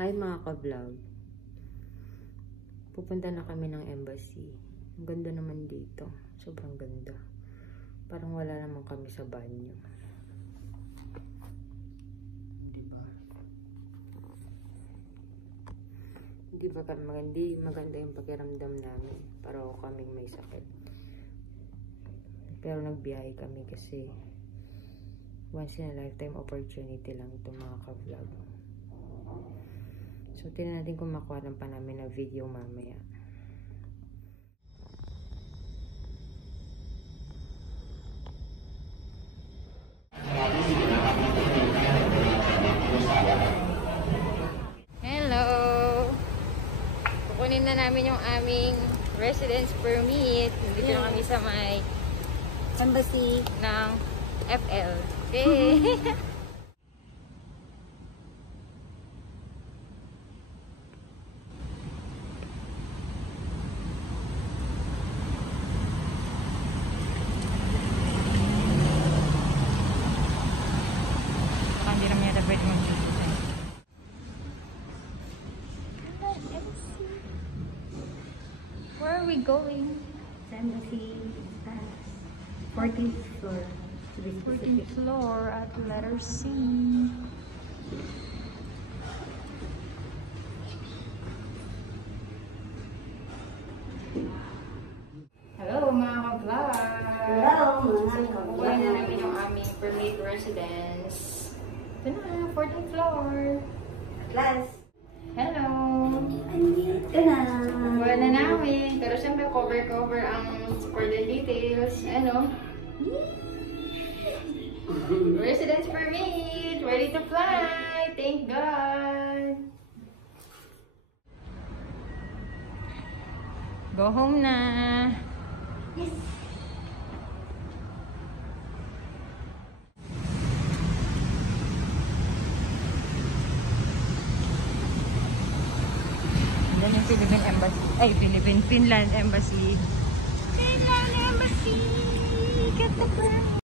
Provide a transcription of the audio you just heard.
Hi mga ka-vlog. Pupunta na kami ng embassy. Ang ganda naman dito. Sobrang ganda. Parang wala naman kami sa banyo. Diba? Hindi ba maganda yung pakiramdam namin. Para kaming may sakit. Pero nagbiyahe kami kasi once in a lifetime opportunity lang ito mga ka-vlog. So, tingnan natin kung makuha pa namin na video mamaya. Hello! Kukunin na namin yung aming residence permit. Nandito na kami sa may embassy ng FL. Okay! Where are we going? Embassy 14th floor. To be specific. 14th floor at letter C. Hello mga ka-vlog! Hello mga Kukuha na namin yung aming permit residence. Ito na, 14th floor. At last. Hello! Andito na. Kukuha na namin. Pero siyempre cover ang important details. Ano? Residence permit! Ready to fly! Thank God! Go home na! Yes. Yan yung Philippine Embassy. Ay, Finland Embassy. Finland Embassy! Get the